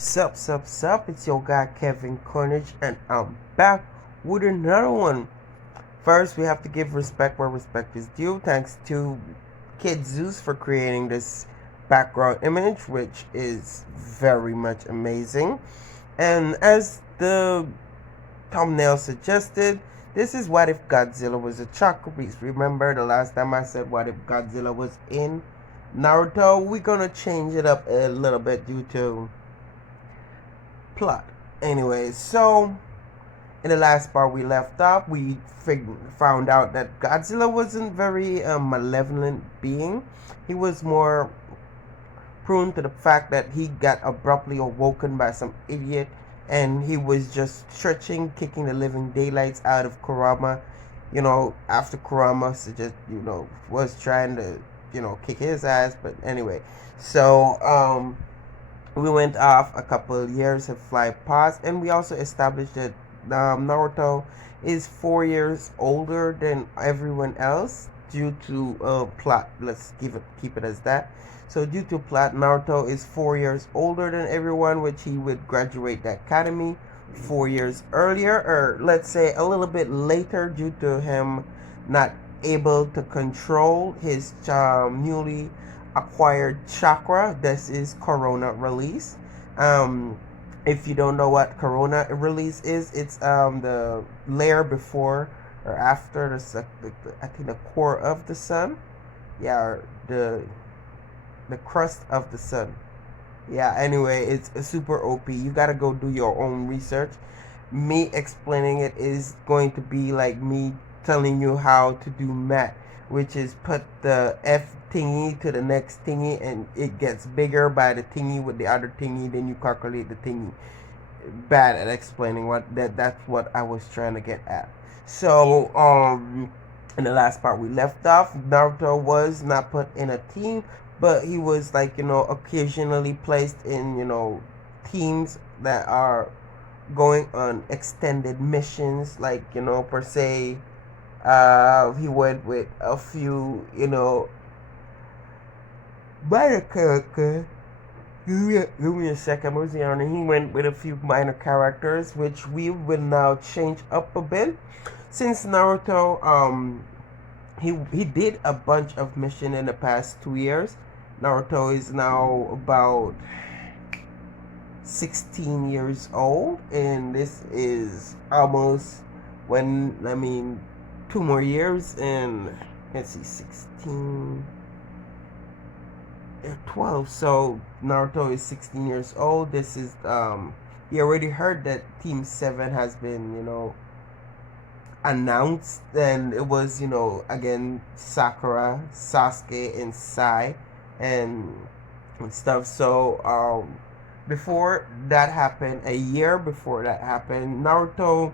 Sup, it's your guy Kevin Carnage, and I'm back with another one. First, we have to give respect where respect is due. Thanks to Kid Zeus for creating this background image, which is very much amazing. And as the thumbnail suggested, this is what if Godzilla was a chakra beast. Remember the last time I said what if Godzilla was in Naruto? We're gonna change it up a little bit due to plot. Anyway, so in the last part we left off, we found out that Godzilla wasn't very malevolent being. He was more prone to the fact that he got abruptly awoken by some idiot, and he was just stretching, kicking the living daylights out of Kurama. After Kurama just was trying to kick his ass, but anyway, so we went off a couple of years have fly past, and we also established that Naruto is 4 years older than everyone else due to plot. Let's keep it as that. So due to plot, Naruto is 4 years older than everyone, which he would graduate the academy 4 years earlier, or let's say a little bit later, due to him not able to control his newly acquired chakra. This is Corona release. If you don't know what Corona release is, it's the layer before or after I think the core of the sun. Yeah, or the crust of the sun. Yeah, anyway, it's a super OP. You gotta go do your own research. Me explaining it is going to be like me telling you how to do math, which is put the F thingy to the next thingy, and it gets bigger by the thingy with the other thingy, then you calculate the thingy. Bad at explaining that's what I was trying to get at. So in the last part we left off, Naruto was not put in a team, but he was occasionally placed in teams that are going on extended missions, like per se. He went with a few minor characters. Give me a second, He went with a few minor characters, which we will now change up a bit. Since Naruto, he did a bunch of mission in the past 2 years. Naruto is now about 16 years old, and this is almost 2 more years, and let's see, 16, 12. So Naruto is 16 years old. This is you already heard that Team 7 has been announced, and it was again Sakura, Sasuke, and Sai, and stuff. So before that happened, a year before that happened, Naruto,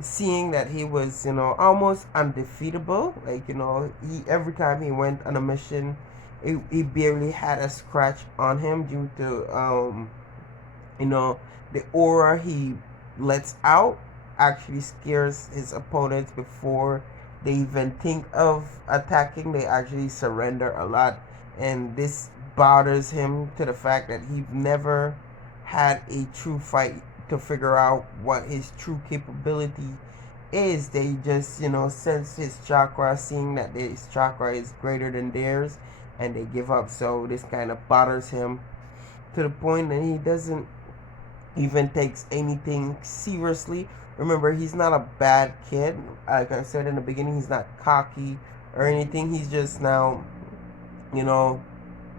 seeing that he was almost undefeatable, he every time he went on a mission, he barely had a scratch on him due to the aura he lets out actually scares his opponents before they even think of attacking. They actually surrender a lot, and this bothers him to the fact that he never had a true fight to figure out what his true capability is. They just sense his chakra, seeing that his chakra is greater than theirs, and they give up. So this kind of bothers him to the point that he doesn't even takes anything seriously. Remember, he's not a bad kid. Like I said in the beginning, he's not cocky or anything. He's just now,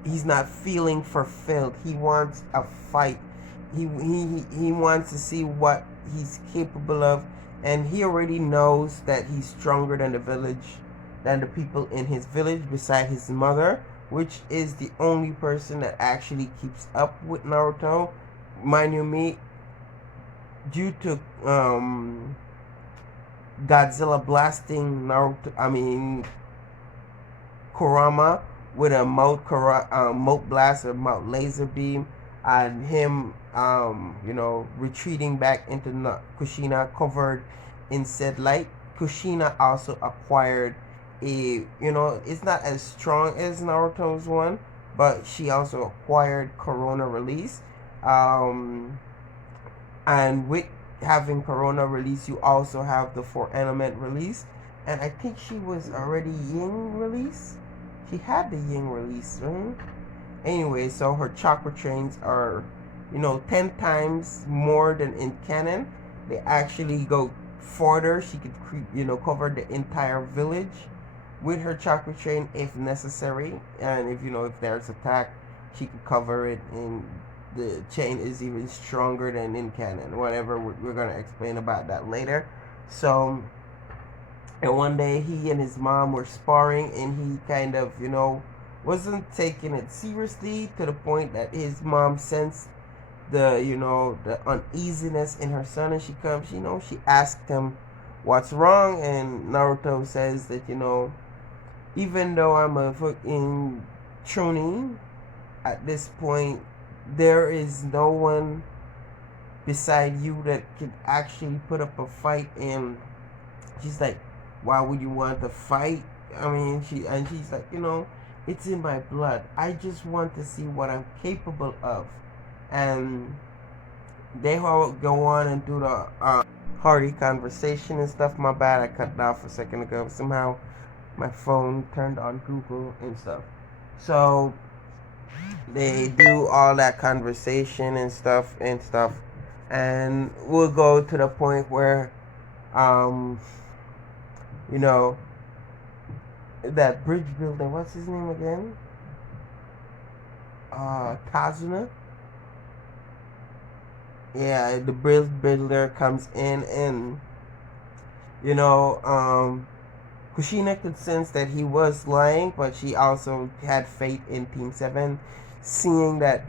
he's not feeling fulfilled. He wants a fight. He wants to see what he's capable of, and he already knows that he's stronger than the people in his village, beside his mother, which is the only person that actually keeps up with Naruto. Mind you, due to Godzilla blasting Kurama with a mote blast, or mote laser beam, and him retreating back into Kushina covered in said light. Kushina also acquired it's not as strong as Naruto's one, but she also acquired Corona release. Um, and with having Corona release, you also have the Four Element release, and I think she was already Ying release. She had the Ying release, right? Anyway, so her chakra trains are, 10 times more than in canon. They actually go further. She could, cover the entire village with her chakra train if necessary, and if there's attack, she could cover it. And the chain is even stronger than in canon. Whatever, we're gonna explain about that later. So, and one day he and his mom were sparring, and he kind of, wasn't taking it seriously to the point that his mom sensed the uneasiness in her son, and she comes, she asked him what's wrong, and Naruto says that, even though I'm a fucking Chunin, at this point, there is no one beside you that can actually put up a fight. And she's like, why would you want to fight? I mean, she's like, it's in my blood. I just want to see what I'm capable of. And they all go on and do the hearty conversation and stuff. My bad, I cut it off a second ago. Somehow my phone turned on Google and stuff. So they do all that conversation and stuff, and we'll go to the point where um you know that bridge builder, what's his name again? Kazuna. Yeah, the bridge builder comes in, and you know Kushina could sense that he was lying, but she also had faith in Team 7, seeing that,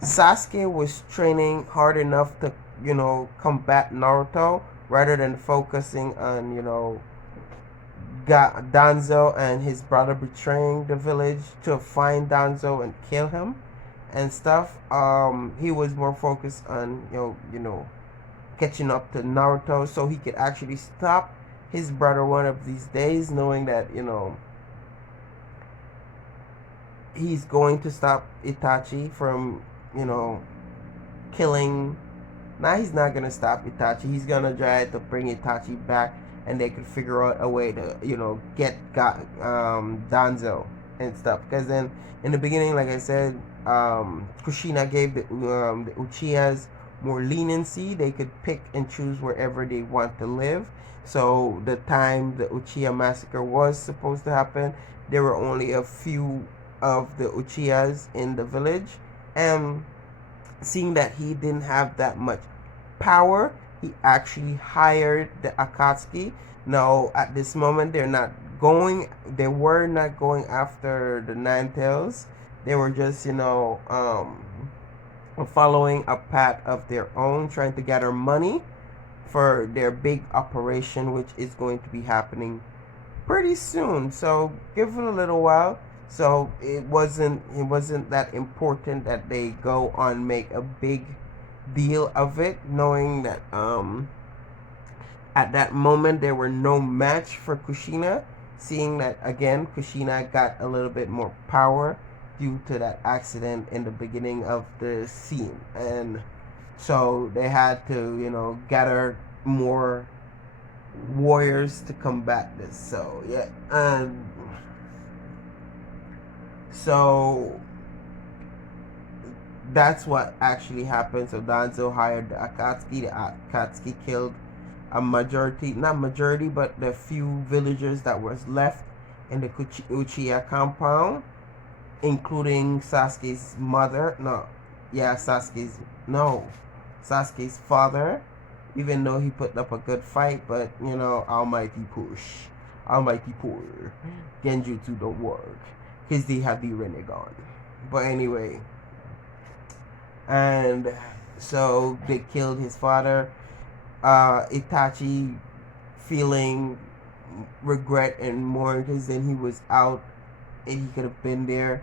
Sasuke was training hard enough to, combat Naruto rather than focusing on, Danzo and his brother betraying the village to find Danzo and kill him and stuff. He was more focused on, catching up to Naruto so he could actually stop his brother one of these days, knowing that, he's going to stop Itachi from, killing. Now he's not going to stop Itachi. He's going to try to bring Itachi back, and they could figure out a way to, get Danzo and stuff. Because then, in the beginning, like I said, Kushina gave the Uchihas more leniency. They could pick and choose wherever they want to live. So the time the Uchiha massacre was supposed to happen, there were only a few of the Uchihas in the village, and seeing that he didn't have that much power, he actually hired the Akatsuki. Now at this moment, they were not going after the Nine Tails. They were just following a path of their own, trying to gather money for their big operation, which is going to be happening pretty soon. So give it a little while. So it wasn't that important that they go on make a big deal of it, knowing that at that moment there were no match for Kushina, seeing that again Kushina got a little bit more power due to that accident in the beginning of the scene, and so they had to gather more warriors to combat this. So yeah, and so that's what actually happened. So Danzo hired the Akatsuki. The Akatsuki killed a majority, not majority, but the few villagers that was left in the Uchiha compound, including Sasuke's mother. Sasuke's father. Even though he put up a good fight, but almighty pull, Genjutsu don't work, cause they have the Rinnegan. But anyway, and so they killed his father. Itachi feeling regret and mourn, because then he was out and he could have been there.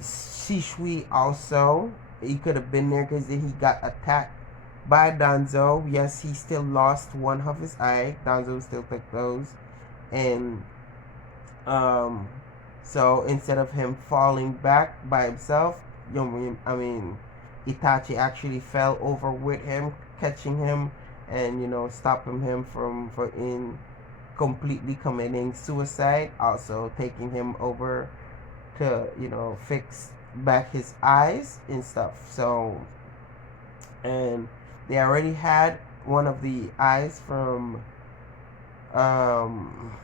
Shishui also, he could have been there, because then he got attacked by Danzo. Yes, he still lost one of his eye. Danzo still took those. And So instead of him falling back by himself, Itachi actually fell over with him, catching him and stopping him from in completely committing suicide. Also taking him over to fix back his eyes and stuff. So and they already had one of the eyes from um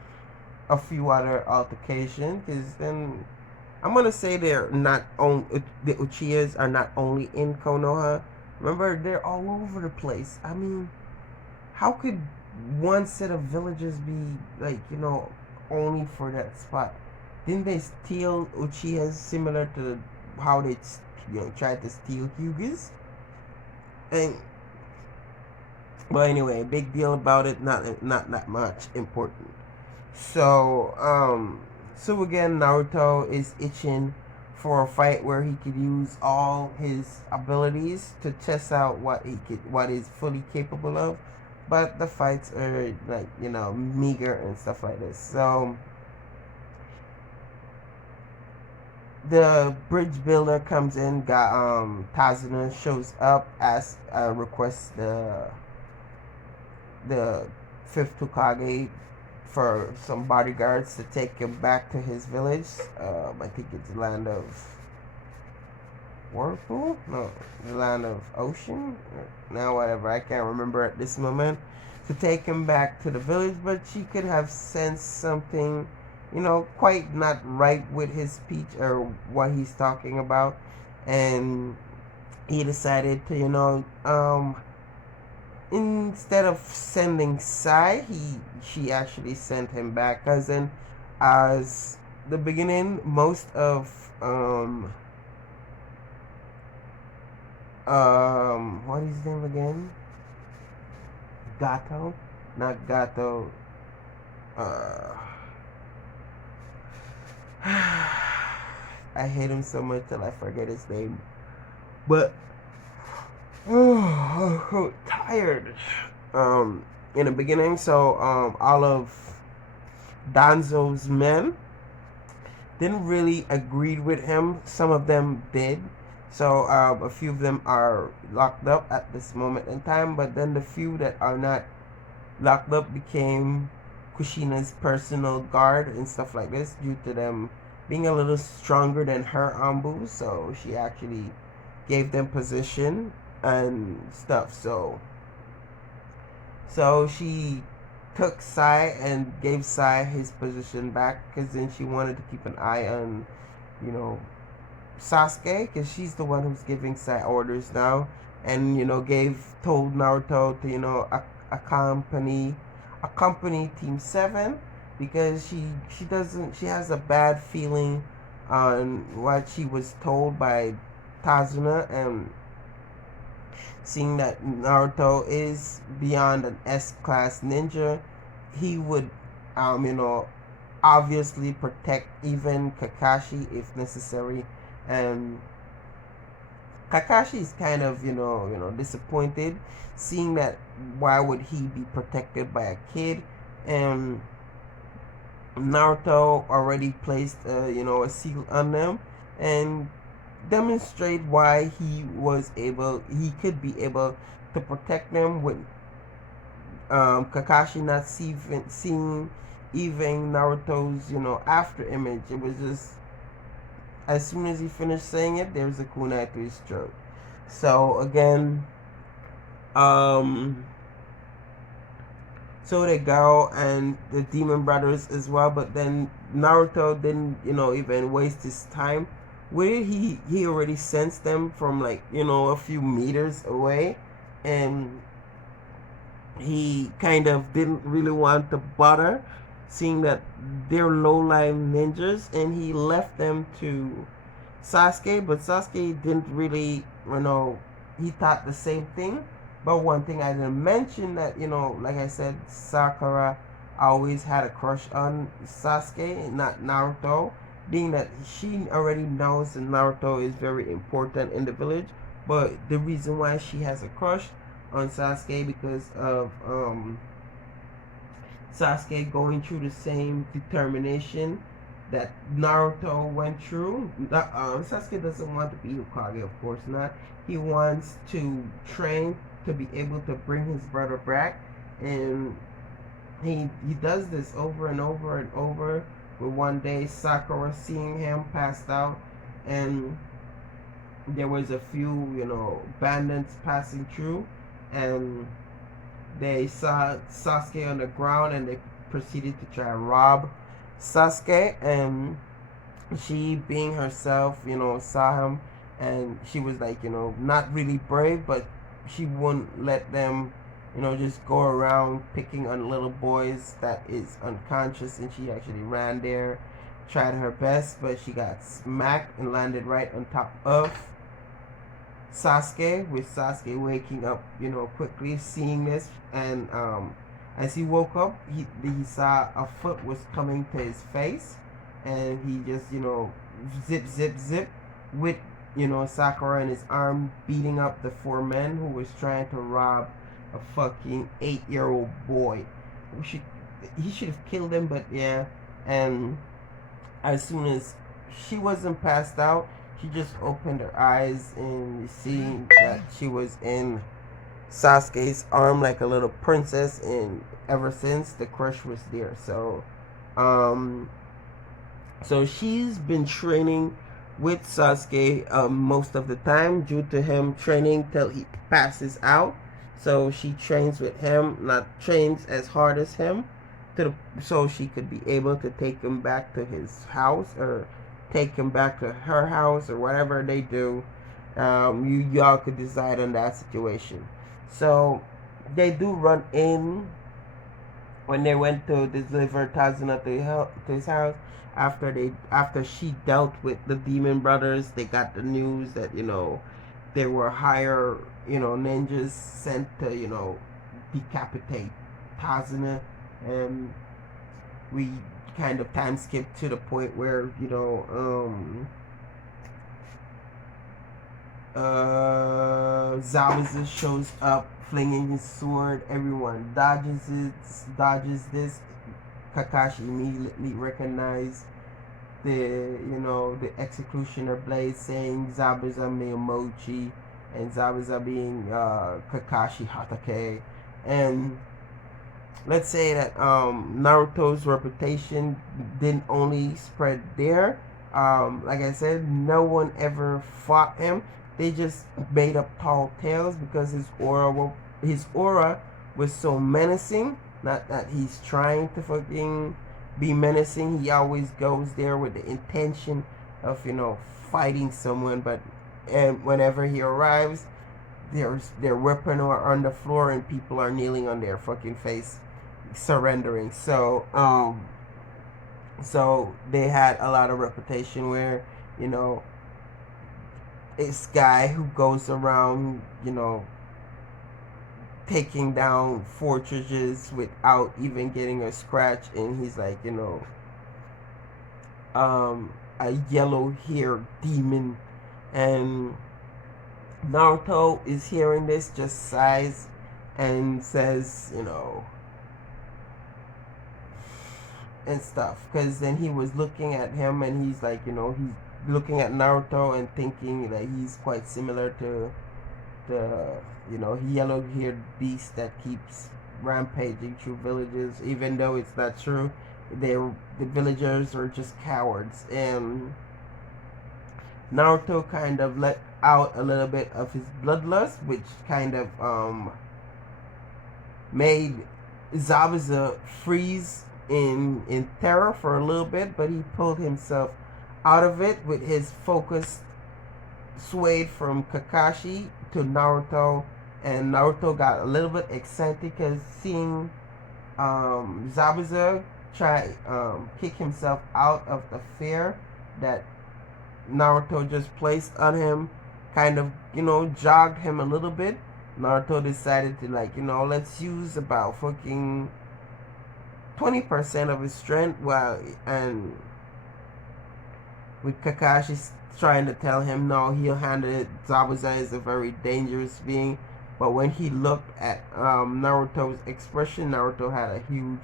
a few other altercations, because then I'm gonna say they're not on the Uchihas are not only in Konoha. Remember, they're all over the place. I mean, how could one set of villagers be like only for that spot? Didn't they steal Uchihas similar to how they tried to steal Hyugas? And but anyway, big deal about it. Not that much important. So again, Naruto is itching for a fight where he could use all his abilities to test out what he's fully capable of. But the fights are like meager and stuff like this. So the bridge builder comes in. Tazuna shows up as requests the fifth Hokage for some bodyguards to take him back to his village. I think it's the land of Whirlpool? No, the land of Ocean? Now, whatever, I can't remember at this moment. To take him back to the village, but she could have sensed something, quite not right with his speech or what he's talking about. And he decided to, instead of sending Sai, she actually sent him back. Cause then, as the beginning, most of what is his name again? Gato, not Gato. I hate him so much till I forget his name. But I'm so tired. In the beginning, so all of Danzo's men didn't really agree with him. Some of them did. So a few of them are locked up at this moment in time. But then the few that are not locked up became Kushina's personal guard and stuff like this, due to them being a little stronger than her Ambu. So she actually gave them position and stuff. So she took Sai and gave Sai his position back, because then she wanted to keep an eye on, Sasuke, because she's the one who's giving Sai orders now, and told Naruto to accompany Team 7, because she has a bad feeling on what she was told by Tazuna, and seeing that Naruto is beyond an S-class ninja, he would, obviously protect even Kakashi if necessary. And Kakashi is kind of, disappointed, seeing that why would he be protected by a kid, and Naruto already placed, a seal on them, and demonstrate why he could be able to protect them with Kakashi not seeing even Naruto's after image. It was just, as soon as he finished saying it, there was a kunai to his throat. So again, so they go, and the Demon Brothers as well. But then Naruto didn't even waste his time. Where he already sensed them from a few meters away, and he kind of didn't really want to bother, seeing that they're low-life ninjas, and he left them to Sasuke. But Sasuke didn't really, he thought the same thing. But one thing I didn't mention, that like I said, Sakura always had a crush on Sasuke, not Naruto, being that she already knows that Naruto is very important in the village. But the reason why she has a crush on Sasuke, because of Sasuke going through the same determination that Naruto went through. Sasuke doesn't want to be Hokage, of course not. He wants to train to be able to bring his brother back, and he does this over and over and over. But one day, Sakura seeing him passed out, and there was a few, bandits passing through, and they saw Sasuke on the ground, and they proceeded to try to rob Sasuke. And she, being herself, saw him, and she was like, not really brave, but she wouldn't let them, just go around picking on little boys that is unconscious. And she actually ran there, tried her best, but she got smacked and landed right on top of Sasuke, with Sasuke waking up, quickly seeing this. And as he woke up, he saw a foot was coming to his face, and he just, zip, zip, zip, with, Sakura in his arm, beating up the four men who was trying to rob a fucking 8-year-old boy. He should have killed him, but yeah. And as soon as she wasn't passed out, she just opened her eyes and seeing that she was in Sasuke's arm like a little princess, and ever since the crush was there. So she's been training with Sasuke most of the time, due to him training till he passes out. So she trains with him, not trains as hard as him, so she could be able to take him back to his house, or take him back to her house, or whatever they do. Y'all could decide on that situation. So they do run in when they went to deliver Tazuna to his house. After she dealt with the demon brothers, they got the news that there were higher ninjas sent to decapitate Tazuna. And we kind of time skip to the point where Zabuza shows up flinging his sword. Everyone dodges this. Kakashi immediately recognized the executioner blade, saying Zabuza Miyamochi, and Zabuza being Kakashi Hatake. And let's say that Naruto's reputation didn't only spread there. Like I said, no one ever fought him. They just made up tall tales because his aura was so menacing. Not that he's trying to fucking be menacing. He always goes there with the intention of fighting someone. But whenever he arrives, their weapon are on the floor, and people are kneeling on their fucking face, surrendering. So they had a lot of reputation where this guy who goes around taking down fortresses without even getting a scratch, and he's like a yellow haired demon. And Naruto is hearing this, just sighs and says and stuff, because then he was looking at him, and he's like he's looking at Naruto and thinking that he's quite similar to the yellow-haired beast that keeps rampaging through villages, even though it's not true. The villagers are just cowards. And Naruto kind of let out a little bit of his bloodlust, which kind of made Zabuza freeze in terror for a little bit, but he pulled himself out of it with his focus swayed from Kakashi to Naruto. And Naruto got a little bit excited because seeing Zabuza try kick himself out of the fear that Naruto just placed on him, kind of jogged him a little bit. Naruto decided to let's use about fucking 20% of his strength, and with Kakashi trying to tell him no, he'll handle it. Zabuza is a very dangerous being. But when he looked at Naruto's expression, Naruto had a huge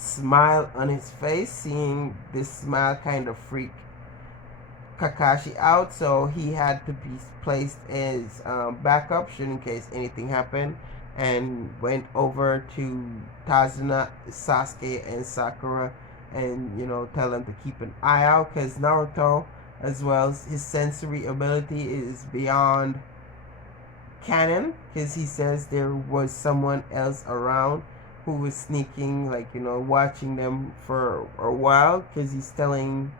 smile on his face, seeing this smile kind of freak Kakashi out, so he had to be placed as backup should in case anything happened, and went over to Tazuna, Sasuke, and Sakura, and tell them to keep an eye out because Naruto, as well as his sensory ability, is beyond canon because he says there was someone else around who was sneaking, like watching them for a while because he's telling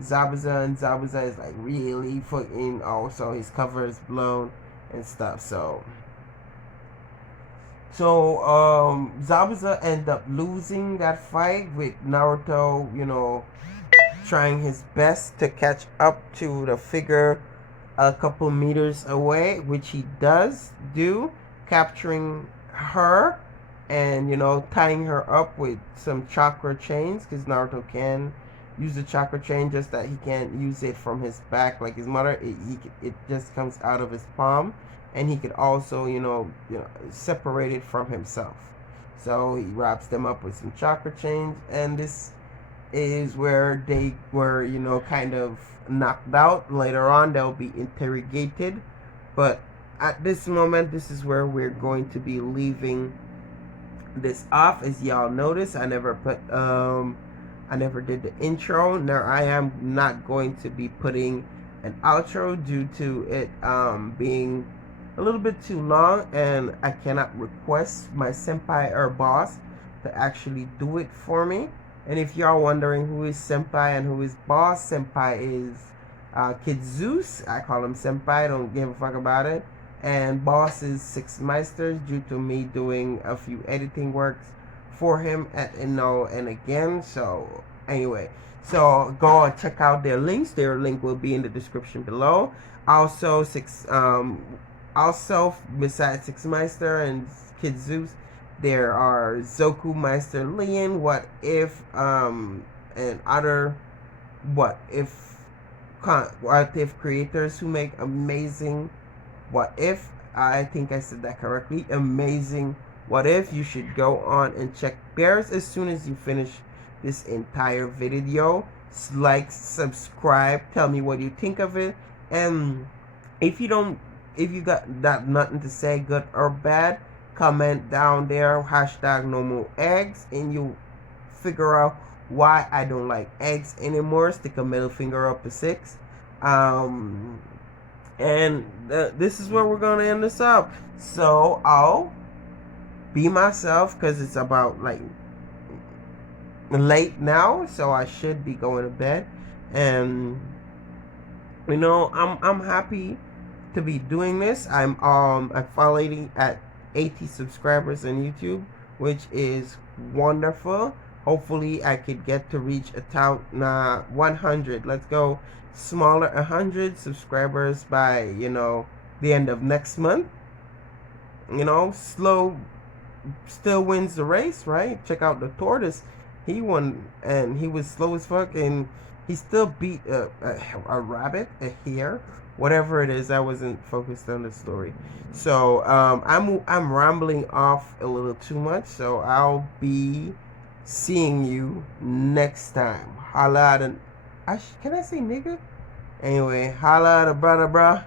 Zabuza, and Zabuza is like really fucking. Also, his cover is blown and stuff. So Zabuza end up losing that fight with Naruto, trying his best to catch up to the figure a couple meters away, which he does do, capturing her and tying her up with some chakra chains because Naruto can use the chakra chain, just that he can't use it from his back like his mother. It just comes out of his palm, and he could also separate it from himself. So he wraps them up with some chakra chains, and this is where they were kind of knocked out. Later on they'll be interrogated, but at this moment this is where we're going to be leaving this off. As y'all notice, I never did the intro. Now I am not going to be putting an outro due to it being a little bit too long, and I cannot request my senpai or boss to actually do it for me. And if y'all wondering who is senpai and who is boss, senpai is Kid Zeus. I call him senpai, don't give a fuck about it. And boss is Six Meisters, due to me doing a few editing works for him and again. So anyway, so go and check out their links. Their link will be in the description below. Also besides Six Meister and Kid Zeus, there are Zoku Meister Lian, What If, and other what if creators who make amazing what if. I think I said that correctly. Amazing what if. You should go on and check theirs as soon as you finish this entire video. Like, subscribe, tell me what you think of it, and if you got nothing to say, good or bad, comment down there #no more eggs, and you figure out why I don't like eggs anymore. Stick a middle finger up to 6. And this is where we're gonna end this up. So I'll be myself because it's about like late now, so I should be going to bed. And I'm happy to be doing this. I'm finally at 80 subscribers on YouTube, which is wonderful. Hopefully I could get to reach 100. Let's go smaller, 100 subscribers by the end of next month. Slow still wins the race, right? Check out the tortoise. He won, and he was slow as fuck, and he still beat a rabbit, a hare, whatever it is. I wasn't focused on the story. So I'm rambling off a little too much, so I'll be seeing you next time. Holla at can I say nigga? Anyway, holla at a brother, bruh.